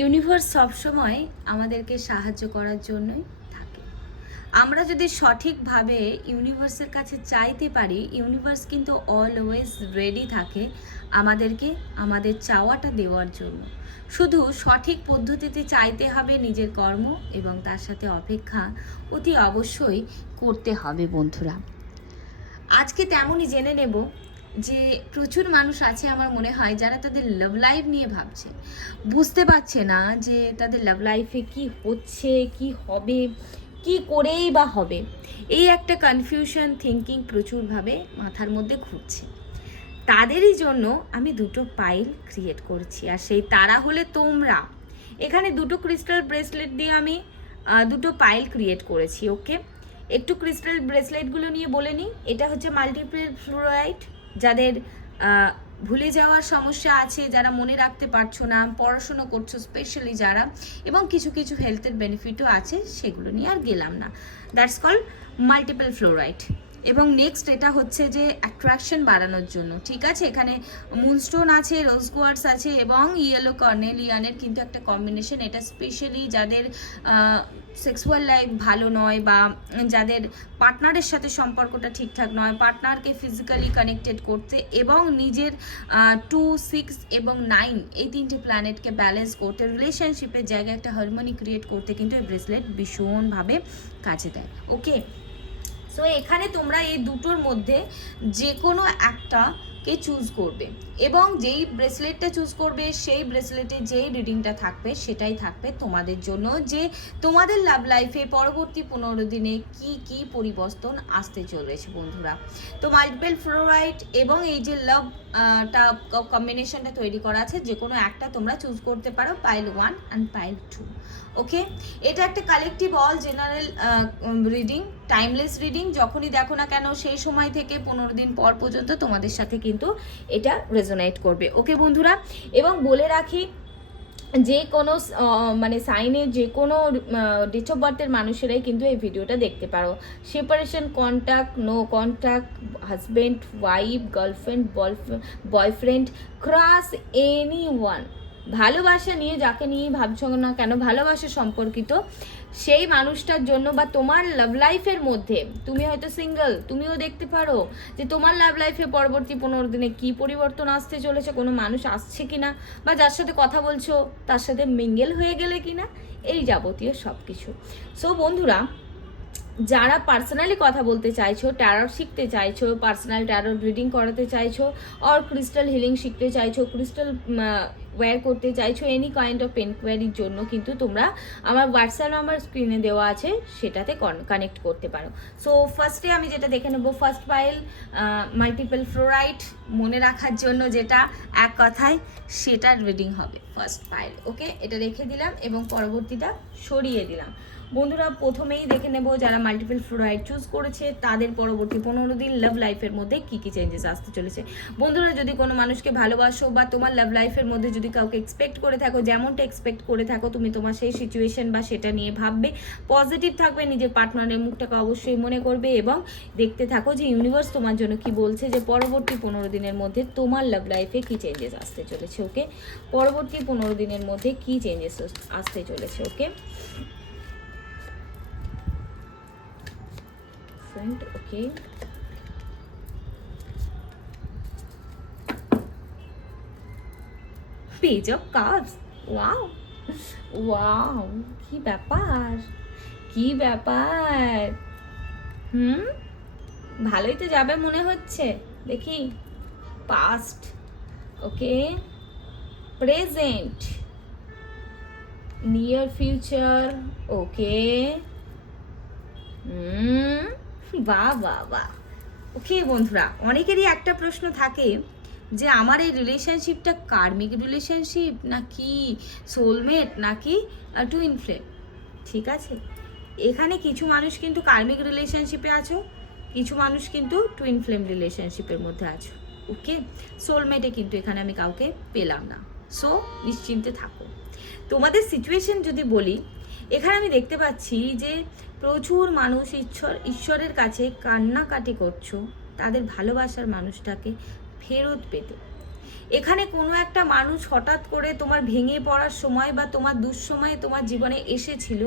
Universe সবসময় আমাদেরকে সাহায্য করার জন্যই থাকে। আমরা যদি সঠিকভাবে ইউনিভার্সের কাছে চাইতে পারি, ইউনিভার্স কিন্তু অলওয়েজ রেডি থাকে আমাদেরকে আমাদের চাওয়াটা দেওয়ার জন্য। শুধু সঠিক পদ্ধতিতে চাইতে হবে, নিজের কর্ম এবং তার সাথে অপেক্ষা অতি অবশ্যই করতে হবে বন্ধুরা। আজকে তেমনই জেনে নেব যে প্রচুর মানুষ আছে আমার মনে হয় যারা তাদের লাভ লাইফ নিয়ে ভাবছে, বুঝতে পারছে না যে তাদের লাভ লাইফে কি হচ্ছে, কি হবে, কি করেই বা হবে। এই একটা কনফিউশন থিঙ্কিং প্রচুরভাবে মাথার মধ্যে ঘুরছে। তাদেরই জন্য আমি দুটো পাইল ক্রিয়েট করছি, আর সেই তারা হলে তোমরা। এখানে দুটো ক্রিস্টাল ব্রেসলেট দিয়ে আমি দুটো পাইল ক্রিয়েট করেছি। ওকে, একটু ক্রিস্টাল ব্রেসলেটগুলো নিয়ে বলে নিই। এটা হচ্ছে মাল্টিপল ফ্লোরাইড, যাদের ভুলে যাওয়ার সমস্যা আছে, যারা মনে রাখতে পারছো না, পড়াশুনো করছো স্পেশালি যারা, এবং কিছু কিছু হেলথের বেনিফিটও আছে, সেগুলো নিয়ে আর গেলাম না। That's call multiple fluoride. এবং নেক্সট এটা হচ্ছে যে অ্যাট্রাকশন বাড়ানোর জন্য, ঠিক আছে। এখানে মুনস্টোন আছে, রোজ কোয়ার্টস আছে এবং ইয়েলো কর্নেলিয়ানের কিন্তু একটা কম্বিনেশন। এটা স্পেশালি যাদের সেক্সুয়াল লাইফ ভালো নয় বা যাদের পার্টনারের সাথে সম্পর্কটা ঠিকঠাক নয়, পার্টনারকে ফিজিক্যালি কানেক্টেড করতে এবং নিজের 2, 6 এবং 9 এই তিনটে প্ল্যানেটকে ব্যালেন্স করতে, রিলেশনশিপের জায়গায় একটা হারমোনি ক্রিয়েট করতে কিন্তু এই ব্রেসলেট ভীষণভাবে কাজে দেয়। ওকে, সো এখানে তোমরা এই দুটোর মধ্যে যে কোনো একটাকে চুজ করবে এবং যেই ব্রেসলেটটা চুজ করবে সেই ব্রেসলেটে যেই রিডিংটা থাকবে সেটাই থাকবে তোমাদের জন্য, যে তোমাদের লাভ লাইফে পরবর্তী 15 দিনে কি কি পরিবর্তন আসতে চলেছে বন্ধুরা। তো মাল্টিপল ফ্লোরাইড এবং এই যে লাভটা কম্বিনেশনটা তৈরি করা আছে, যে কোনো একটা তোমরা চুজ করতে পারো, পাইল 1 অ্যান্ড পাইল 2। ওকে, এটা একটা collective all general reading, timeless reading. যখনই দেখো না কেন সেই সময় থেকে 15 দিন পর পর্যন্ত তোমাদের সাথে কিন্তু এটা রেজোনেট করবে। ওকে বন্ধুরা, এবং বলে রাখি যে কোনো মানে সাইনের যে কোনো ডেট অফ বার্থের মানুষেরাই কিন্তু এই ভিডিওটা দেখতে পারো। Separation, contact, no contact, husband, wife, girlfriend, boyfriend, crush, any one, ভালোবাসা নিয়ে যাকে নিয়ে ভাবছো না কেন, ভালোবাসা সম্পর্কিত সেই মানুষটার জন্য, বা তোমার লাভ লাইফের মধ্যে তুমি হয়তো সিঙ্গেল, তুমিও দেখতে পারো যে তোমার লাভ লাইফে পরবর্তী 15 দিনে কি পরিবর্তন আসতে চলেছে, কোনো মানুষ আসছে কিনা, বা যার সাথে কথা বলছো তার সাথে মিঙ্গেল হয়ে গেলে কিনা, এই যাবতীয় সব কিছু। সো বন্ধুরা, যারা পার্সোনালি কথা বলতে চাইছো, ট্যারট শিখতে চাইছো, পার্সোনাল ট্যারট রিডিং করাতে চাইছো, অর ক্রিস্টাল হিলিং শিখতে চাইছো, ক্রিস্টাল ওয়্যার করতে চাইছো, এনি কাইন্ড অফ এনকোয়ারির জন্য কিন্তু তোমরা আমার হোয়াটসঅ্যাপ নাম্বার স্ক্রিনে দেওয়া আছে, সেটাতে কানেক্ট করতে পারো। সো ফার্স্টে আমি যেটা দেখে নেবো, ফার্স্ট পাইল মাল্টিপল ফ্লোরাইড, মনে রাখার জন্য যেটা এক কথায় সেটার রিডিং হবে ফার্স্ট পাইল। ওকে, এটা রেখে দিলাম এবং পরবর্তীটা সরিয়ে দিলাম। বন্ধুরা, প্রথমেই দেখে নেব যারা মাল্টিপল ফ্লোরাইড চুজ করেছে তাদের পরবর্তী 15 দিন লাভ লাইফের মধ্যে কি কি চেঞ্জেস আসতে চলেছে। বন্ধুরা, যদি কোনো মানুষকে ভালোবাসো বা তোমার লাভ লাইফের মধ্যে যদি কাউকে এক্সপেক্ট করে থাকো, যেমনটা এক্সপেক্ট করে থাকো, তুমি তোমার সেই সিচুয়েশন বা সেটা নিয়ে ভাববে, পজিটিভ থাকবে, নিজের পার্টনারের মুখটাকে অবশ্যই মনে করবে এবং দেখতে থাকো যে ইউনিভার্স তোমার জন্য কি বলছে, যে পরবর্তী 15 দিনের মধ্যে তোমার লাভ লাইফে কি চেঞ্জেস আসতে চলেছে। ওকে, পরবর্তী 15 দিনের মধ্যে কি চেঞ্জেস আসতে চলেছে। ওকে, okay, page of cups, wow wow, কি ব্যাপার, কি ব্যাপার, ভালোই তো যাবে মনে হচ্ছে। দেখি, পাস্ট, ওকে, প্রেজেন্ট, নিয়ার ফিউচার, ওকে, বাহ বাহ বাহ। ওকে বন্ধুরা, অনেকেরই একটা প্রশ্ন থাকে যে আমার এই রিলেশনশিপটা কার্মিক রিলেশনশিপ নাকি সোলমেট নাকি টুইন ফ্লেম। ঠিক আছে, এখানে কিছু মানুষ কিন্তু কার্মিক রিলেশনশিপে আছো, কিছু মানুষ কিন্তু টুইন ফ্লেম রিলেশনশিপের মধ্যে আছো। ওকে, সোলমেটে কিন্তু এখানে আমি কাউকে পেলাম না। সো নিশ্চিন্তে থাকো। তোমাদের সিচুয়েশন যদি বলি, এখানে আমি দেখতে পাচ্ছি যে প্রচুর মানুষ ঈশ্বরের কাছে কান্নাকাটি করছো তাদের ভালোবাসার মানুষটাকে ফেরত পেতে। এখানে কোনো একটা মানুষ হঠাৎ করে তোমার ভেঙে পড়ার সময় বা তোমার দুঃসময়ে তোমার জীবনে এসেছিল,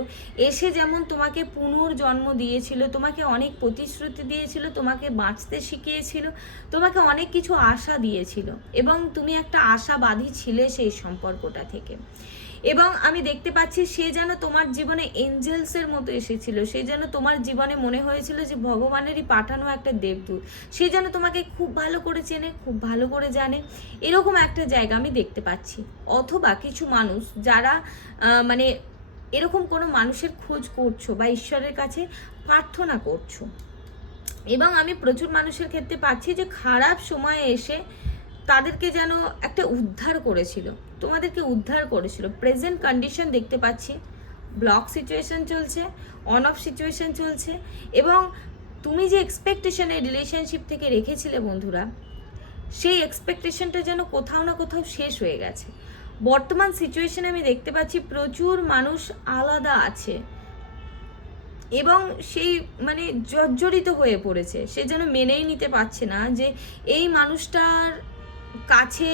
এসে যেমন তোমাকে পুনর্জন্ম দিয়েছিল, তোমাকে অনেক প্রতিশ্রুতি দিয়েছিল, তোমাকে বাঁচতে শিখিয়েছিল, তোমাকে অনেক কিছু আশা দিয়েছিল এবং তুমি একটা আশাবাদী ছিলে সেই সম্পর্কটা থেকে। এবং আমি দেখতে পাচ্ছি সে যেন তোমার জীবনে এঞ্জেলসের মতো এসেছিল, সে যেন তোমার জীবনে মনে হয়েছিল যে ভগবানেরই পাঠানো একটা দেবদূত, সে যেন তোমাকে খুব ভালো করে চেনে, খুব ভালো করে জানে, এরকম একটা জায়গা আমি দেখতে পাচ্ছি। অথবা কিছু মানুষ যারা মানে এরকম কোনো মানুষের খোঁজ করছো বা ঈশ্বরের কাছে প্রার্থনা করছো, এবং আমি প্রচুর মানুষের ক্ষেত্রে পাচ্ছি যে খারাপ সময়ে এসে তাদেরকে যেন একটা উদ্ধার করেছিল, তোমাদেরকে উদ্ধার করেছিল। প্রেজেন্ট কন্ডিশন দেখতে পাচ্ছি, ব্লক সিচুয়েশন চলছে, অন অফ সিচুয়েশন চলছে, এবং তুমি যে এক্সপেকটেশনে রিলেশনশিপ থেকে রেখেছিলে বন্ধুরা, সেই এক্সপেকটেশনটা যেন কোথাও না কোথাও শেষ হয়ে গেছে। বর্তমান সিচুয়েশনে আমি দেখতে পাচ্ছি প্রচুর মানুষ আলাদা আছে এবং সেই মানে জর্জরিত হয়ে পড়েছে, সে যেন মেনেই নিতে পারছে না যে এই মানুষটার কাছে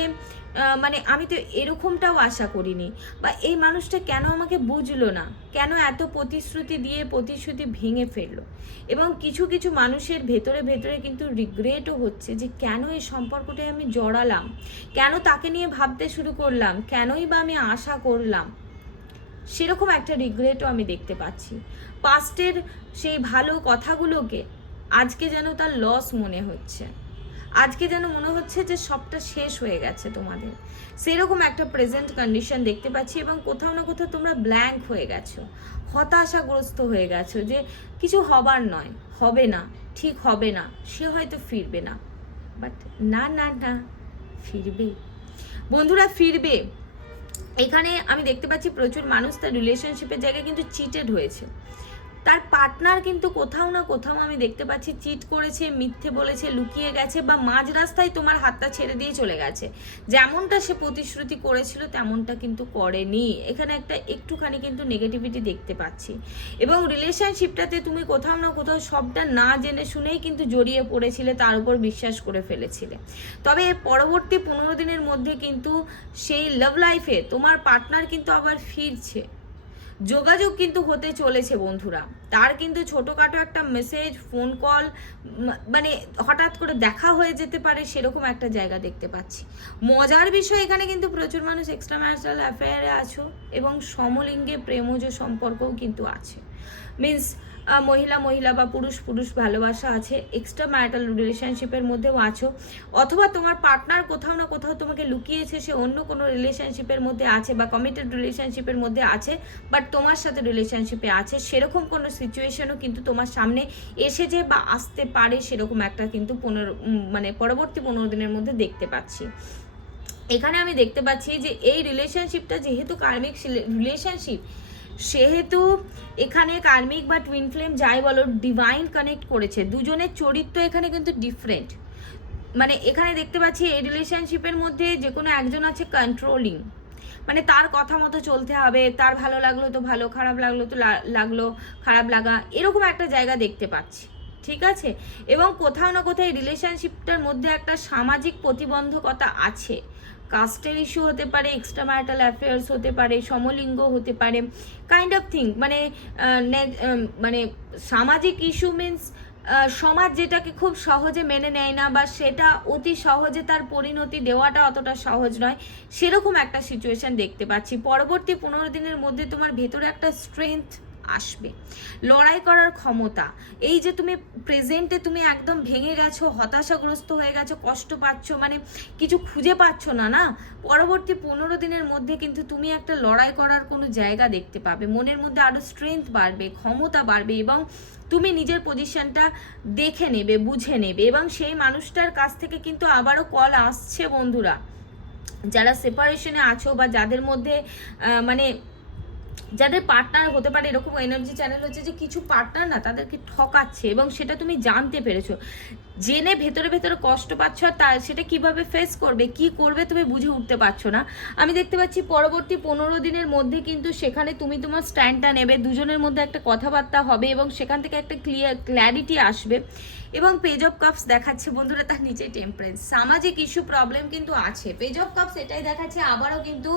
মানে আমি তো এরকমটাও আশা করিনি, বা এই মানুষটা কেন আমাকে বুঝলো না, কেন এত প্রতিশ্রুতি দিয়ে প্রতিশ্রুতি ভেঙে ফেললো। এবং কিছু কিছু মানুষের ভেতরে ভেতরে কিন্তু রিগ্রেটও হচ্ছে যে কেন এই সম্পর্কটায় আমি জড়ালাম, কেন তাকে নিয়ে ভাবতে শুরু করলাম, কেনই বা আমি আশা করলাম, সেরকম একটা রিগ্রেটও আমি দেখতে পাচ্ছি। পাস্টের সেই ভালো কথাগুলোকে আজকে যেন তার লস মনে হচ্ছে, আজকে যেন মনে হচ্ছে যে সবটা শেষ হয়ে গেছে তোমাদের, সেরকম একটা প্রেজেন্ট কন্ডিশন দেখতে পাচ্ছি। এবং কোথাও না কোথাও তোমরা ব্ল্যাঙ্ক হয়ে গেছো, হতাশাগ্রস্ত হয়ে গেছো যে কিছু হবার নয়, হবে না, ঠিক হবে না, সে হয়তো ফিরবে না। বাট না না না, ফিরবে বন্ধুরা, ফিরবে। এখানে আমি দেখতে পাচ্ছি প্রচুর মানুষ তার রিলেশনশিপের জায়গায় কিন্তু চিটেড হয়েছে, তার পার্টনার কিন্তু কোথাও না কোথাও আমি দেখতে পাচ্ছি চিট করেছে, মিথ্যে বলেছে, লুকিয়ে গেছে, বা মাঝ রাস্তায় তোমার হাতটা ছেড়ে দিয়ে চলে গেছে। যেমনটা সে প্রতিশ্রুতি করেছিল তেমনটা কিন্তু করেনি। এখানে একটা একটুখানি কিন্তু নেগেটিভিটি দেখতে পাচ্ছি। এবং রিলেশনশিপটাতে তুমি কোথাও না কোথাও সবটা না জেনে শুনেই কিন্তু জড়িয়ে পড়েছিলে, তার উপর বিশ্বাস করে ফেলেছিলে। তবে পরবর্তী 15 দিনের মধ্যে কিন্তু সেই লাভ লাইফে তোমার পার্টনার কিন্তু আবার ফিরছে, যোগাযোগ কিন্তু হতে চলেছে বন্ধুরা। তার কিন্তু ছোটোখাটো একটা মেসেজ, ফোন কল, মানে হঠাৎ করে দেখা হয়ে যেতে পারে, সেরকম একটা জায়গা দেখতে পাচ্ছি। মজার বিষয়, এখানে কিন্তু প্রচুর মানুষ এক্সট্রা ম্যারিটাল অ্যাফেয়ারে আছো এবং সমলিঙ্গে প্রেমজ সম্পর্কও কিন্তু আছে। মিন্স মহিলা মহিলা বা পুরুষ পুরুষ ভালোবাসা আছে, এক্সট্রা ম্যারিটাল রিলেশনশিপের মধ্যেও আছো, অথবা তোমার পার্টনার কোথাও না কোথাও তোমাকে লুকিয়েছে, সে অন্য কোনো রিলেশনশিপের মধ্যে আছে বা কমিটেড রিলেশনশিপের মধ্যে আছে, বাট তোমার সাথে রিলেশনশিপে আছে, সেরকম কোনো সিচুয়েশনও কিন্তু তোমার সামনে এসেছে বা আসতে পারে, সেরকম একটা কিন্তু মানে পরবর্তী 15 দিনের মধ্যে দেখতে পাচ্ছি। এখানে আমি দেখতে পাচ্ছি যে এই রিলেশনশিপটা যেহেতু কার্মিক রিলেশনশিপ, সেহেতু এখানে কার্মিক বা টুইন ফ্লেম যাই বলো, ডিভাইন কানেক্ট করেছে, দুজনের চরিত্র এখানে কিন্তু ডিফারেন্ট। মানে এখানে দেখতে পাচ্ছি এই রিলেশনশিপের মধ্যে যে কোনো একজন আছে কন্ট্রোলিং, মানে তার কথা মতো চলতে হবে, তার ভালো লাগলো তো ভালো, খারাপ লাগলো তো লাগলো, খারাপ লাগা, এরকম একটা জায়গা দেখতে পাচ্ছি, ঠিক আছে। এবং কোথাও না কোথাও এই রিলেশনশিপটার মধ্যে একটা সামাজিক প্রতিবন্ধকতা আছে, কাস্টের ইস্যু হতে পারে, এক্সট্রা ম্যারিটাল অ্যাফেয়ার্স হতে পারে, সমলিঙ্গ হতে পারে, কাইন্ড অফ থিং। মানে সামাজিক ইস্যু মিন্স সমাজ যেটাকে খুব সহজে মেনে নেয় না, বা সেটা অতি সহজে তার পরিণতি দেওয়াটা অতটা সহজ নয়, সেরকম একটা সিচুয়েশন দেখতে পাচ্ছি। পরবর্তী 15 দিনের মধ্যে তোমার ভেতরে একটা স্ট্রেংথ আসবে, লড়াই করার ক্ষমতা। এই যে তুমি প্রেজেন্টে তুমি একদম ভেঙে গেছো, হতাশাগ্রস্ত হয়ে গেছো, কষ্ট পাচ্ছ, মানে কিছু খুঁজে পাচ্ছ না, না, পরবর্তী 15 দিনের মধ্যে কিন্তু তুমি একটা লড়াই করার কোনো জায়গা দেখতে পাবে, মনের মধ্যে আরও স্ট্রেংথ বাড়বে, ক্ষমতা বাড়বে, এবং তুমি নিজের পজিশনটা দেখে নেবে, বুঝে নেবে। এবং সেই মানুষটার কাছ থেকে কিন্তু আবারও কল আসছে বন্ধুরা, যারা সেপারেশনে আছো বা যাদের মধ্যে মানে যাদের পার্টনার হতে পারে, এরকম এনার্জি চ্যানেল হচ্ছে যে কিছু পার্টনার না তাদেরকে ঠকাচ্ছে, এবং সেটা তুমি জানতে পেরেছো, জেনে ভেতরে ভেতরে কষ্ট পাচ্ছ, আর তা সেটা কিভাবে ফেস করবে, কি করবে তুমি বুঝে উঠতে পারছো না। আমি দেখতে পাচ্ছি পরবর্তী 15 দিনের মধ্যে কিন্তু সেখানে তুমি তোমার স্ট্যান্ডটা নেবে, দুজনের মধ্যে একটা কথাবার্তা হবে এবং সেখান থেকে একটা ক্লিয়ারিটি আসবে। এবং পেজ অফ কাপস দেখাচ্ছে বন্ধুরা, তার নিচে টেম্পারেন্স। সামাজিক ইস্যু প্রবলেম কিন্তু আছে। পেজ অফ কাপস এটাই দেখাচ্ছে আবারও কিন্তু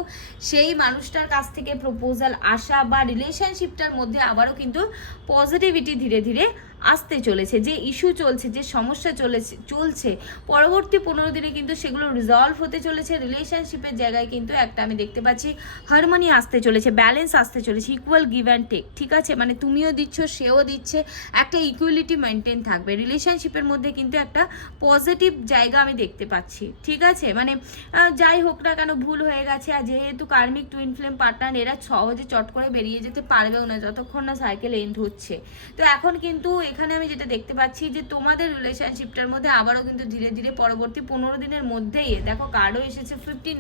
সেই মানুষটার কাছ থেকে প্রপোজাল আসা বা রিলেশনশিপটার মধ্যে আবারও কিন্তু পজিটিভিটি ধীরে ধীরে আসতে চলেছে। যে ইস্যু চলছে, যে সমস্যা চলছে পরবর্তী 15 দিনে কিন্তু সেগুলো রিজলভ হতে চলেছে। রিলেশনশিপের জায়গায় কিন্তু একটা আমি দেখতে পাচ্ছি হারমোনি আসতে চলেছে, ব্যালেন্স আসতে চলেছে, ইকুয়াল গিভ অ্যান্ড টেক। ঠিক আছে, মানে তুমিও দিচ্ছ, সেও দিচ্ছে, একটা ইকুয়ালিটি মেনটেন থাকবে রিলেশনশিপের মধ্যে। কিন্তু একটা পজিটিভ জায়গা আমি দেখতে পাচ্ছি। ঠিক আছে, মানে যাই হোক না কেন ভুল হয়ে গেছে, আর যেহেতু কার্মিক টুইন ফ্লেম পার্টনার, এরা সহজে চট করে বেরিয়ে যেতে পারবেও না যতক্ষণ না সাইকেল এন্ড হচ্ছে। তো এখন কিন্তু এখানে আমি যেটা দেখতে পাচ্ছি যে তোমাদের রিলেশনশিপটার মধ্যে আবারও কিন্তু ধীরে ধীরে পরবর্তী 15 দিনের মধ্যেই, দেখো কার্ডও এসেছে 14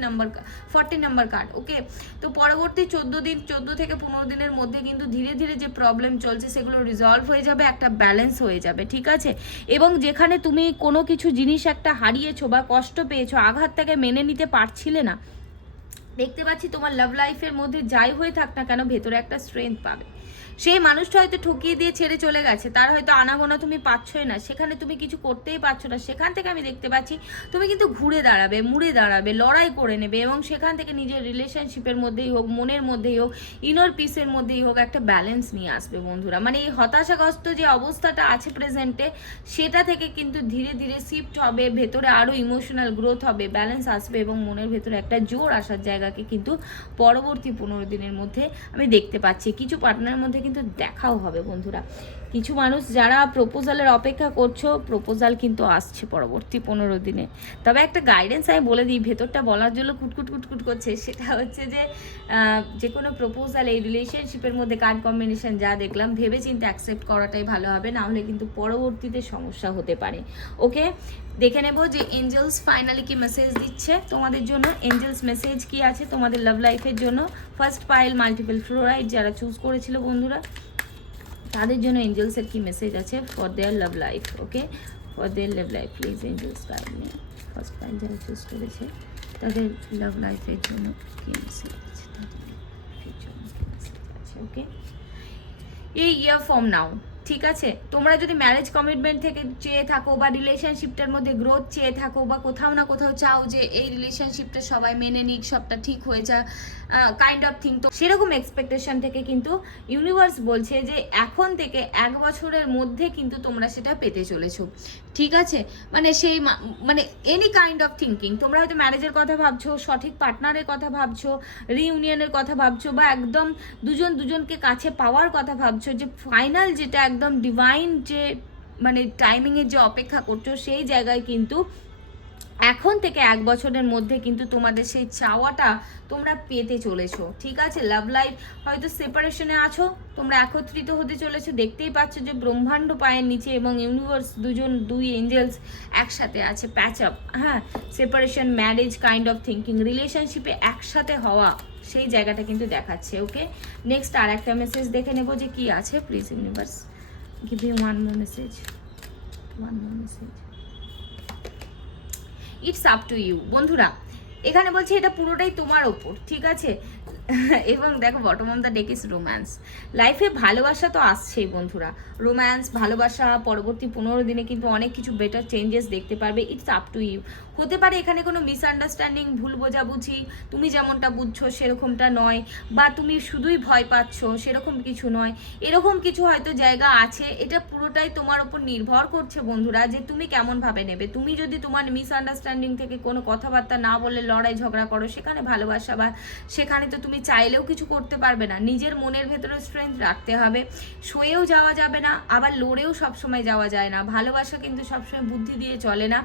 নাম্বার কার্ড। ওকে, তো পরবর্তী 14 থেকে 15 দিনের মধ্যে কিন্তু ধীরে ধীরে যে প্রবলেম চলছে সেগুলো রিজলভ হয়ে যাবে, একটা ব্যালেন্স হয়ে যাবে। ঠিক আছে, এবং যেখানে তুমি কোনো কিছু জিনিস একটা হারিয়েছো বা কষ্ট পেয়েছো, আঘাতটাকে মেনে নিতে পারছিলে না, দেখতে পাচ্ছি তোমার লাভ লাইফের মধ্যে যাই হয়ে থাক না কেন ভেতরে একটা স্ট্রেংথ পাবে। সেই মানুষটা হয়তো ঠকিয়ে দিয়ে ছেড়ে চলে গেছে, তার হয়তো আনাগোনা তুমি পাচ্ছই না, সেখানে তুমি কিছু করতেই পারছো না। সেখান থেকে আমি দেখতে পাচ্ছি তুমি কিন্তু ঘুরে দাঁড়াবে, মুড়ে দাঁড়াবে, লড়াই করে নেবে, এবং সেখান থেকে নিজের রিলেশনশিপের মধ্যেই হোক, মনের মধ্যেই হোক, ইনার পিসের মধ্যেই হোক, একটা ব্যালেন্স নিয়ে আসবে বন্ধুরা। মানে এই হতাশাগ্রস্ত যে অবস্থাটা আছে প্রেজেন্টে, সেটা থেকে কিন্তু ধীরে ধীরে শিফট হবে, ভেতরে আরও ইমোশনাল গ্রোথ হবে, ব্যালেন্স আসবে, এবং মনের ভেতরে একটা জোর আসার জায়গাকে কিন্তু পরবর্তী 15 দিনের মধ্যে আমি দেখতে পাচ্ছি। কিছু পার্টনারের মধ্যে কিন্তু দেখাও হবে বন্ধুরা। কিছু মানুষ যারা প্রপোজালের অপেক্ষা করছো, প্রপোজাল কিন্তু আসছে পরবর্তী 15 দিনে। তবে একটা গাইডেন্স আমি বলে দিই, ভেতরটা বলার জন্য কুটকুট করছে, সেটা হচ্ছে যে কোনো প্রপোজাল এই রিলেশনশিপের মধ্যে কার্ড কম্বিনেশন যা দেখলাম ভেবে চিন্তে অ্যাকসেপ্ট করাটাই ভালো হবে, না হলে কিন্তু পরবর্তীতে সমস্যা হতে পারে। ওকে, দেখে নেব যে এঞ্জেলস ফাইনালি কি মেসেজ দিচ্ছে তোমাদের জন্য। এঞ্জেলস মেসেজ কি আছে তোমাদের লাভ লাইফের জন্য। ফার্স্ট পাইল মাল্টিপল ফ্লোরাইড যারা চুজ করেছিল বন্ধুরা, তাদের জন্য এঞ্জেলসের কি মেসেজ আছে for their love life. Okay, for their love life please angels guide me. First pile যারা চুজ করেছে তাদের লাভ লাইফের জন্য কি মেসেজ আছে, ওকে। এই ইয়ার ফর্ম নাও। ঠিক আছে, তোমরা যদি ম্যারেজ কমিটমেন্ট থেকে চেয়ে থাকো বা রিলেশনশিপটার মধ্যে গ্রোথ চেয়ে থাকো, বা কোথাও না কোথাও চাও যে এই রিলেশনশিপটা সবাই মেনে নিক, সবটা ঠিক হয়ে যা কাইন্ড অফ থিং, তো সেরকম এক্সপেকটেশন থেকে কিন্তু ইউনিভার্স বলছে যে এখন থেকে 1 বছরের মধ্যে কিন্তু তোমরা সেটা পেতে চলেছো। ঠিক আছে, মানে সেই মানে এনি কাইন্ড অফ থিঙ্কিং, তোমরা হয়তো ম্যারেজের কথা ভাবছো, সঠিক পার্টনারের কথা ভাবছো, রিইউনিয়নের কথা ভাবছো, বা একদম দুজনকে কাছে পাওয়ার কথা ভাবছো, যে ফাইনাল যেটা একদম ডিভাইন যে মানে টাইমিংয়ের যে অপেক্ষা করছো, সেই জায়গায় কিন্তু এখন থেকে 1 বছরের মধ্যে কিন্তু তোমাদের সেই চাওয়াটা তোমরা পেতে চলেছো। ঠিক আছে, লাভ লাইফ হয়তো সেপারেশনে আছো, তোমরা একত্রিত হতে চলেছো। দেখতেই পাচ্ছ যে ব্রহ্মাণ্ড পায়ের নিচে এবং ইউনিভার্স দুই এঞ্জেলস একসাথে আছে, প্যাচ আপ। হ্যাঁ, separation, marriage kind of thinking, রিলেশনশিপে একসাথে হওয়া, সেই জায়গাটা কিন্তু দেখাচ্ছে। ওকে, নেক্সট আর একটা মেসেজ দেখে নেব যে কি আছে। Please universe give me one more message. It's up to you বন্ধুরা। এখানে বলছে এটা পুরোটাই তোমার ওপর। ঠিক আছে, এবং দেখো bottom of the deck is romance. লাইফে ভালোবাসা তো আসছেই বন্ধুরা, রোম্যান্স, ভালোবাসা পরবর্তী 15 দিনে কিন্তু অনেক কিছু বেটার চেঞ্জেস দেখতে পারবে। It's up to you. হতে পারে এখানে কোনো মিসআন্ডারস্ট্যান্ডিং, ভুল বোঝাবুঝি, তুমি যেমনটা বুঝছো সেরকমটা নয়, বা তুমি শুধুই ভয় পাচ্ছ সেরকম কিছু নয়, এরকম কিছু হয়তো জায়গা আছে। এটা পুরোটাই তোমার উপর নির্ভর করছে বন্ধুরা, যে তুমি কেমনভাবে নেবে। তুমি যদি তোমার মিসআন্ডারস্ট্যান্ডিং থেকে কোনো কথাবার্তা না বলে লড়াই ঝগড়া করো, সেখানে ভালোবাসা বা সেখানে তো তুমি চাইলেও কিছু করতে পারবে না। নিজের মনের ভেতরে স্ট্রেংথ রাখতে হবে। শুয়েও যাওয়া যাবে না, আবার লড়েও সবসময় যাওয়া যায় না। ভালোবাসা কিন্তু সবসময় বুদ্ধি দিয়ে চলে না,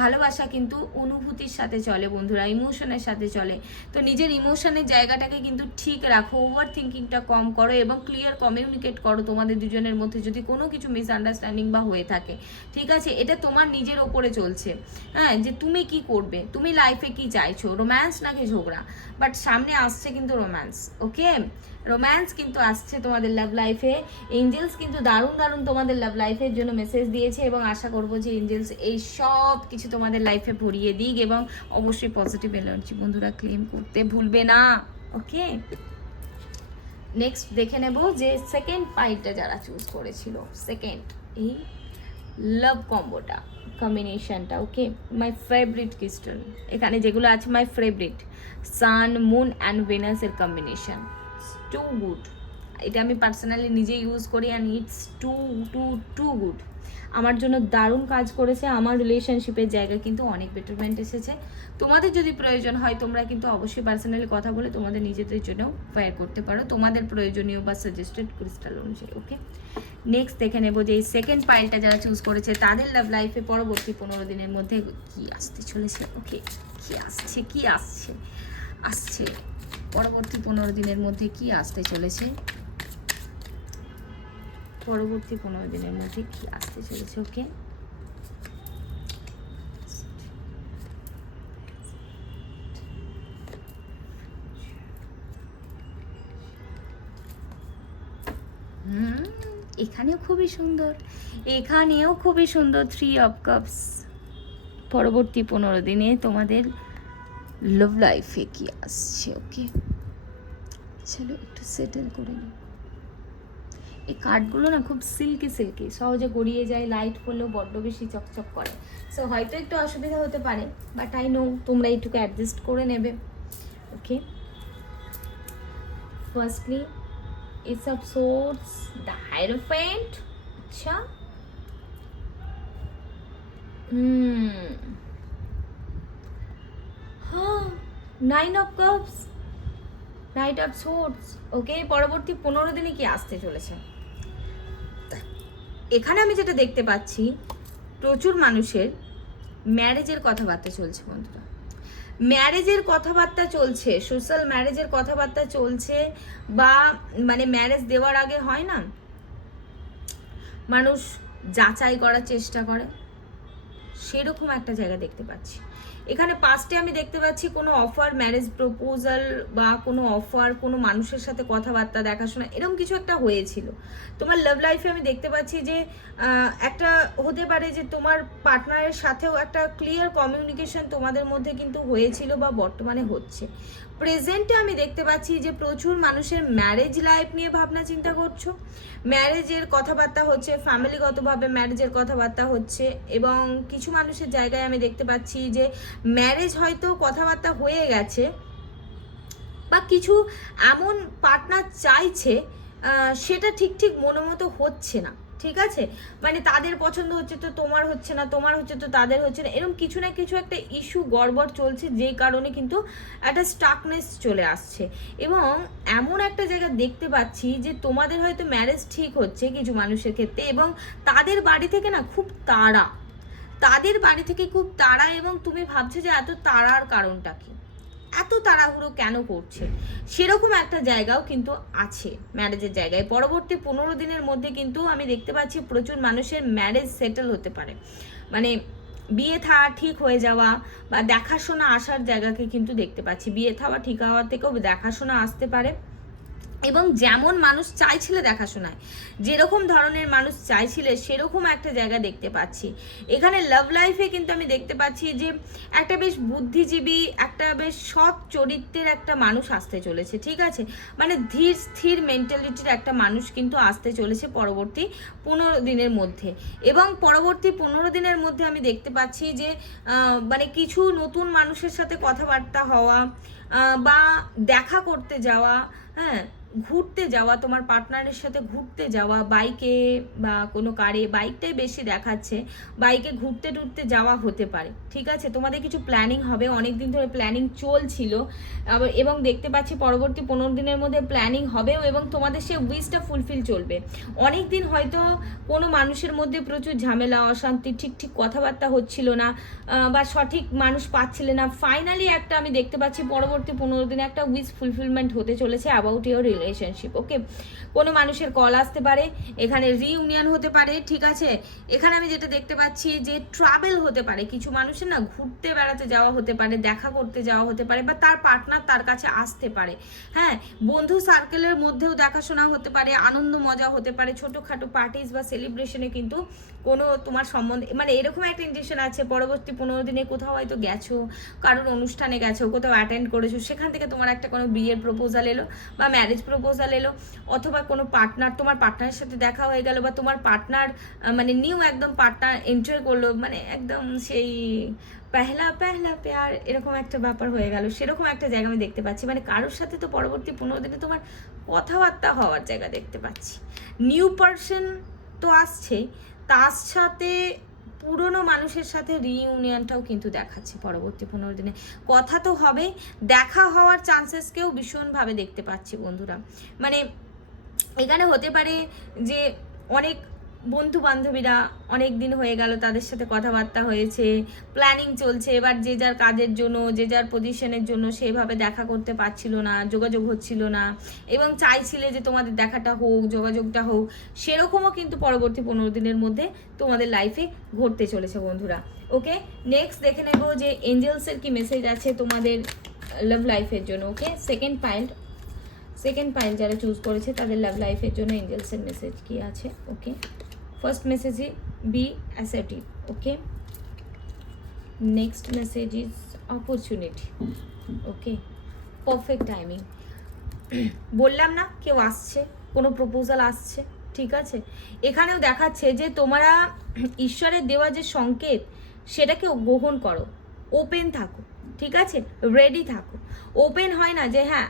ভালোবাসা কিন্তু অনুভূতির সাথে চলে বন্ধুরা, ইমোশনের সাথে চলে। তো নিজের ইমোশনের জায়গাটাকে কিন্তু ঠিক রাখো, ওভার থিঙ্কিংটা কম করো, এবং ক্লিয়ার কমিউনিকেট করো তোমাদের দুজনের মধ্যে যদি কোনো কিছু মিসআন্ডারস্ট্যান্ডিং বা হয়ে থাকে। ঠিক আছে, এটা তোমার নিজের ওপরে চলছে। হ্যাঁ, যে তুমি কি করবে, তুমি লাইফে কি চাইছো, রোম্যান্স নাকি ঝগড়া। বাট সামনে আসছে কিন্তু রোম্যান্স। ওকে, রোম্যান্স কিন্তু আসছে তোমাদের লাভ লাইফে। এঞ্জেলস কিন্তু দারুণ তোমাদের লাভ লাইফের জন্য মেসেজ দিয়েছে, এবং আশা করবো যে এঞ্জেলস এই সব কিছু তোমাদের লাইফে ভরিয়ে দিক, এবং অবশ্যই পজিটিভ এনার্জি বন্ধুরা ক্লেম করতে ভুলবে না। ওকে, নেক্সট দেখে নেব যে সেকেন্ড পাইলটা যারা চুজ করেছিল, সেকেন্ড এই লাভ কম্বোটা, কম্বিনেশনটা, ওকে, মাই ফেভারিট ক্রিস্টাল, এখানে যেগুলো আছে my favourite, sun moon and ভেনাসের কম্বিনেশন, টু গুড। এটা আমি পার্সোনালি নিজে ইউজ করি and it's too too too good. আমার জন্য দারুণ কাজ করেছে, আমার রিলেশনশিপের জায়গায় কিন্তু অনেক বেটারমেন্ট এসেছে। তোমাদের যদি প্রয়োজন হয় তোমরা কিন্তু অবশ্যই পার্সোনালি কথা বলে তোমাদের নিজেদের জন্য ওয়্যার করতে পারো তোমাদের প্রয়োজনীয় বা সাজেস্টেড ক্রিস্টাল অনুযায়ী, ওকে। নেক্সট দেখে নেবো যে এই সেকেন্ড পাইলটা যারা চুজ করেছে তাদের লাভ লাইফে পরবর্তী 15 দিনের মধ্যে কি আসতে চলেছে, ওকে। কি আসছে, কি আসছে, আসছে পরবর্তী 15 দিনের মধ্যে কি আসতে চলেছে, পরবর্তী 15 দিনের মধ্যে কি আসতে চলেছে, ওকে। এখানেও খুবই সুন্দর, এখানেও খুবই সুন্দর, 3 অফ কাপস। পরবর্তী 15 দিনে তোমাদের লাভ লাইফে কি আসছে, ওকে। চলো একটু সেটেল করে নিই। এই কার্ডগুলো না খুব সিল্কি সিল্কি, সহজে গড়িয়ে যায়, লাইট পড়লেও বড্ড বেশি চকচক করে। সো হয়তো একটু অসুবিধা হতে পারে, বাট আই নো তোমরা এইটুকু অ্যাডজাস্ট করে নেবে, okay. Firstly Ace of Swords, the Hierophant, अच्छा, हाँ, 9 of Cups, Knight of Swords, ওকে। পরবর্তী 15 দিনে কি আসতে চলেছে, এখানে আমি যেটা দেখতে পাচ্ছি প্রচুর মানুষের ম্যারেজের কথাবার্তা চলছে বন্ধুরা, ম্যারেজের কথাবার্তা চলছে, সোশ্যাল ম্যারেজের কথাবার্তা চলছে, বা মানে ম্যারেজ দেওয়ার আগে হয় না মানুষ যাচাই করার চেষ্টা করে, সেরকম একটা জায়গা দেখতে পাচ্ছি এখানে। পাস্টে আমি দেখতে পাচ্ছি কোনো অফার, ম্যারেজ প্রপোজাল বা কোনো অফার, কোনো মানুষের সাথে কথাবার্তা, দেখাশোনা, এরকম কিছু একটা হয়েছিল তোমার লাভ লাইফে। আমি দেখতে পাচ্ছি যে একটা হতে পারে যে তোমার পার্টনারের সাথেও একটা ক্লিয়ার কমিউনিকেশন তোমাদের মধ্যে কিন্তু হয়েছিল বা বর্তমানে হচ্ছে। প্রেজেন্টে আমি দেখতে পাচ্ছি যে প্রচুর মানুষের ম্যারেজ লাইফ নিয়ে ভাবনা চিন্তা করছো, ম্যারেজের কথাবার্তা হচ্ছে, ফ্যামিলিগতভাবে ম্যারেজের কথাবার্তা হচ্ছে, এবং কিছু মানুষের জায়গায় আমি দেখতে পাচ্ছি যে ম্যারেজ হয়তো কথাবার্তা হয়ে গেছে, বা কিছু এমন পার্টনার চাইছে সেটা ঠিক ঠিক মনোমতো হচ্ছে না, ঠিক আছে, মানে তাদের পছন্দ হচ্ছে তো তোমার হচ্ছে না, তোমার হচ্ছে তো তাদের হচ্ছে না, এরকম কিছু না কিছু একটা ইস্যু গড়বড় চলছে, যেই কারণে কিন্তু একটা স্টাকনেস চলে আসছে। এবং এমন একটা জায়গা দেখতে পাচ্ছি যে তোমাদের হয়তো ম্যারেজ ঠিক হচ্ছে কিছু মানুষের ক্ষেত্রে, এবং তাদের বাড়ি থেকে না খুব তাড়া, তাদের বাড়ি থেকে খুব তাড়া, এবং তুমি ভাবছো যে এত তাড়ার কারণটা কি, এত তাড়াহুড়ো কেন করছে, সেরকম একটা জায়গাও কিন্তু আছে ম্যারেজের জায়গায়। পরবর্তী 15 দিনের মধ্যে কিন্তু আমি দেখতে পাচ্ছি প্রচুর মানুষের ম্যারেজ সেটেল হতে পারে, মানে বিয়ে থাওয়া ঠিক হয়ে যাওয়া বা দেখাশোনা আসার জায়গাকে কিন্তু দেখতে পাচ্ছি। বিয়ে থাওয়া ঠিক হওয়া থেকেও দেখাশোনা আসতে পারে, এবং যেমন মানুষ চাইছিলে দেখাশোনায়, যেরকম ধরনের মানুষ চাইছিলে সেরকম একটা জায়গা দেখতে পাচ্ছি এখানে। লাভ লাইফে কিন্তু আমি দেখতে পাচ্ছি যে একটা বেশ বুদ্ধিজীবী, একটা বেশ সৎ চরিত্রের একটা মানুষ আসতে চলেছে, ঠিক আছে, মানে ধীর স্থির মেন্টালিটির একটা মানুষ কিন্তু আসতে চলেছে পরবর্তী 15 দিনের মধ্যে। এবং পরবর্তী 15 দিনের মধ্যে আমি দেখতে পাচ্ছি যে মানে কিছু নতুন মানুষের সাথে কথাবার্তা হওয়া, বা দেখা করতে যাওয়া, হ্যাঁ, ঘুরতে যাওয়া, তোমার পার্টনারের সাথে ঘুরতে যাওয়া, বাইকে বা কোনো কারে, বাইকটাই বেশি দেখাচ্ছে, বাইকে ঘুরতে টুরতে যাওয়া হতে পারে, ঠিক আছে। তোমাদের কিছু প্ল্যানিং হবে, অনেক দিন ধরে প্ল্যানিং চলছিল, এবং দেখতে পাচ্ছি পরবর্তী 15 দিনের মধ্যে প্ল্যানিং হবেও, এবং তোমাদের সে উইশটা ফুলফিল চলবে। অনেক দিন হয়তো কোনো মানুষের মধ্যে প্রচুর ঝামেলা, অশান্তি, ঠিক ঠিক কথাবার্তা হচ্ছিল না, বা সঠিক মানুষ পাচ্ছিলে না, ফাইনালি একটা আমি দেখতে পাচ্ছি পরবর্তী 15 দিনে একটা উইশ ফুলফিলমেন্ট হতে চলেছে অ্যাবাউট ইউর রিলেশনশিপ, ওকে। কোনো মানুষের কল আসতে পারে, এখানে রিইউনিয়ন হতে পারে, ঠিক আছে। এখানে আমি যেটা দেখতে পাচ্ছি যে ট্রাভেল হতে পারে, কিছু মানুষের না ঘুরতে বেড়াতে যাওয়া হতে পারে, দেখা করতে যাওয়া হতে পারে, বা তার পার্টনার তার কাছে আসতে পারে, হ্যাঁ, বন্ধু সার্কেলের মধ্যেও দেখাশোনা হতে পারে, আনন্দ মজা হতে পারে, ছোটোখাটো পার্টিস বা সেলিব্রেশনে কিন্তু কোনো তোমার সম্বন্ধে, মানে এরকম একটা ইন্টেনশন আছে পরবর্তী 15 দিনে কোথাও হয়তো গেছো, কারোর অনুষ্ঠানে গেছো, কোথাও অ্যাটেন্ড করেছো, সেখান থেকে তোমার একটা কোনো বিয়ের প্রপোজাল এলো, বা ম্যারেজ প্রপোজাল এলো, অথবা কোনো পার্টনার, তোমার পার্টনারের সাথে দেখা হয়ে গেল, বা তোমার পার্টনার মানে নিউ একদম পার্টনার এন্টার করলো, মানে একদম সেই পেহলা পেহলা প্যার এরকম একটা ব্যাপার হয়ে গেল, সেরকম একটা জায়গা আমি দেখতে পাচ্ছি। মানে কারোর সাথে তো পরবর্তী 15 দিনে তোমার কথাবার্তা হওয়ার জায়গা দেখতে পাচ্ছি। নিউ পারসন তো আসছেই, তার সাথে পুরনো মানুষের সাথে রিইউনিয়নটাও কিন্তু দেখাচ্ছে পরবর্তী 15 দিনে। কথা তো হবে, দেখা হওয়ার চান্সেসকেও ভীষণভাবে দেখতে পাচ্ছি বন্ধুরা। মানে এখানে হতে পারে যে অনেক বন্ধু বান্ধবীরা অনেক দিন হয়ে গেল, তাদের সাথে কথাবার্তা হয়েছে, প্ল্যানিং চলছে, এবার যে যার কাজের জন্য, যে যার পজিশনের জন্য সেভাবে দেখা করতে পারছিল না, যোগাযোগ হচ্ছিল না, এবং চাইছিলে যে তোমাদের দেখাটা হোক, যোগাযোগটা হোক, সেরকমও কিন্তু পরবর্তী 15 দিনের মধ্যে তোমাদের লাইফে ঘটতে চলেছে বন্ধুরা। ওকে, নেক্সট দেখে নেব যে এঞ্জেলসের কি মেসেজ আছে তোমাদের লাভ লাইফের জন্য। ওকে, সেকেন্ড পাইল যারা চুজ করেছে তাদের লাভ লাইফের জন্য এঞ্জেলসের মেসেজ কি আছে। Okay, first message is be assertive. Okay, next message is opportunity. Okay, perfect timing. বললাম না কেউ আসছে, কোনো প্রপোজাল আসছে, ঠিক আছে। এখানেও দেখাচ্ছে যে তোমরা ঈশ্বরের দেওয়া যে সংকেত সেটাকে গ্রহণ করো, ওপেন থাকো, ঠিক আছে, রেডি থাকো। ওপেন হয় না যে হ্যাঁ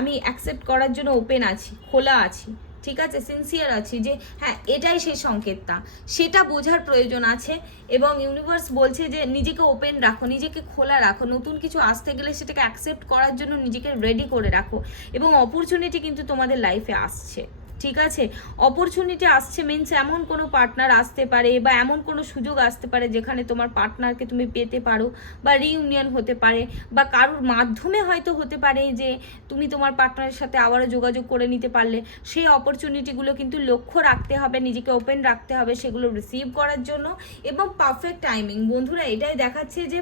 আমি অ্যাকসেপ্ট করার জন্য ওপেন আছি, খোলা আছি, ঠিক আছে, সিনসিয়ার আছি যে হ্যাঁ এটাই সেই সংকেতটা, সেটা বোঝার প্রয়োজন আছে। এবং ইউনিভার্স বলছে যে নিজেকে ওপেন রাখো, নিজেকে খোলা রাখো, নতুন কিছু আসতে গেলে সেটাকে অ্যাকসেপ্ট করার জন্য নিজেকে রেডি করে রাখো। এবং অপরচুনিটি কিন্তু তোমাদের লাইফে আসছে, ঠিক আছে। অপরচুনিটি আসছে মিনস এমন কোনো পার্টনার আসতে পারে, বা এমন কোনো সুযোগ আসতে পারে যেখানে তোমার পার্টনারকে তুমি পেতে পারো, বা রিইউনিয়ন হতে পারে, বা কারোর মাধ্যমে হয়তো হতে পারে যে তুমি তোমার পার্টনারের সাথে আবারও যোগাযোগ করে নিতে পারলে। সেই অপরচুনিটিগুলো কিন্তু লক্ষ্য রাখতে হবে, নিজেকে ওপেন রাখতে হবে সেগুলো রিসিভ করার জন্য। এবং পারফেক্ট টাইমিং বন্ধুরা, এটাই দেখাচ্ছে যে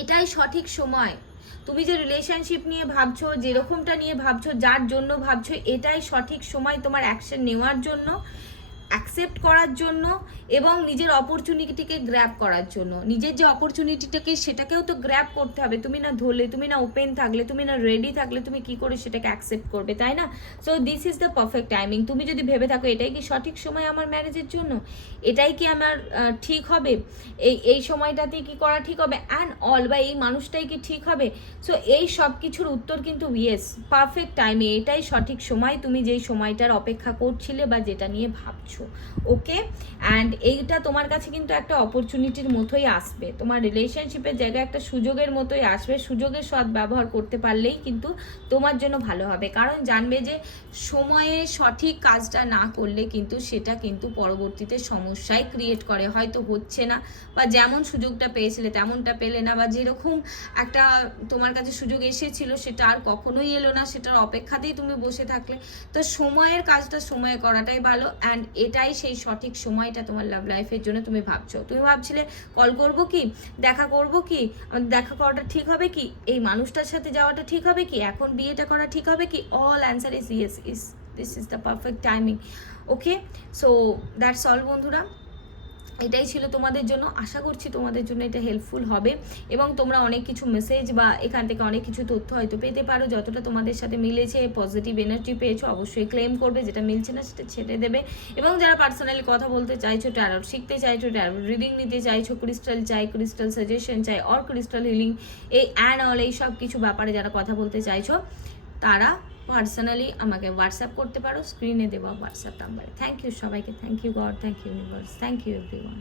এটাই সঠিক সময়। তুমি যে রিলেশনশিপ নিয়ে ভাবছো, যেরকমটা নিয়ে ভাবছো, যার জন্য ভাবছো, এটাই সঠিক সময় তোমার অ্যাকশন নেওয়ার জন্য, অ্যাকসেপ্ট করার জন্য, এবং নিজের অপরচুনিটিকে গ্র্যাব করার জন্য। নিজের যে অপরচুনিটিটাকে সেটাকেও তো গ্র্যাব করতে হবে। তুমি না ধরলে, তুমি না ওপেন থাকলে, তুমি না রেডি থাকলে তুমি কি করে সেটাকে অ্যাকসেপ্ট করবে, তাই না? So this is the perfect timing. তুমি যদি ভেবে থাকো এটাই কি সঠিক সময় আমার ম্যারেজের জন্য, এটাই কি আমার ঠিক হবে, এই সময়টাতেই কি করা ঠিক হবে, অ্যান্ড অল, বা এই মানুষটাই কি ঠিক হবে, সো এই সব কিছুর উত্তর কিন্তু ইয়েস, পারফেক্ট টাইমে, এটাই সঠিক সময়, তুমি যেই সময়টার অপেক্ষা করছিলে বা যেটা নিয়ে ভাবছো। ওকে, অ্যান্ড এইটা তোমার কাছে কিন্তু একটা অপরচুনিটির মতোই আসবে, তোমার রিলেশনশিপের জায়গায় একটা সুযোগের মতোই আসবে। সুযোগের সৎ ব্যবহার করতে পারলেই কিন্তু তোমার জন্য ভালো হবে, কারণ জানবে যে সময়ে সঠিক কাজটা না করলে কিন্তু সেটা কিন্তু পরবর্তীতে সমস্যায় ক্রিয়েট করে। হয়তো হচ্ছে না, বা যেমন সুযোগটা পেয়েছিলে তেমনটা পেলে না, বা যেরকম একটা তোমার কাছে সুযোগ এসেছিল সেটা আর কখনোই এলো না, সেটার অপেক্ষাতেই তুমি বসে থাকলে। তো সময়ের কাজটা সময়ে করাটাই ভালো, অ্যান্ড এটাই সেই সঠিক সময়টা তোমার লাভ লাইফের জন্য। তুমি ভাবছিলে কল করব কি, দেখা করব কি, দেখা করাটা ঠিক হবে কি, এই মানুষটার সাথে যাওয়াটা ঠিক হবে কি, এখন বিয়েটা করা ঠিক হবে কি, all answer is yes, this is the perfect timing. Okay, so that's all বন্ধুরা, এটাই ছিল তোমাদের জন্য। আশা করছি তোমাদের জন্য এটা হেল্পফুল হবে, এবং তোমরা অনেক কিছু মেসেজ বা এখান থেকে অনেক কিছু তথ্য হয়তো পেতে পারো। যতটা তোমাদের সাথে মিলেছে, পজিটিভ এনার্জি পেয়েছো, অবশ্যই ক্লেম করবে, যেটা মিলছে না সেটা ছেড়ে দেবে। এবং যারা পার্সোনালি কথা বলতে চাইছো, ট্যারট শিখতে চাইছো, ট্যারট রিডিং নিতে চাইছো, ক্রিস্টাল চাই, ক্রিস্টাল সাজেশন চাই, অর ক্রিস্টাল হিলিং, এই অ্যান্ড অল, এই সব কিছু ব্যাপারে যারা কথা বলতে চাইছো তারা পার্সোনালি আমাকে হোয়াটসঅ্যাপ করতে পারো, স্ক্রিনে দেওয়া হোয়াটসঅ্যাপ নাম্বারে। থ্যাংক ইউ সবাইকে, thank you God, thank you universe, thank you everyone.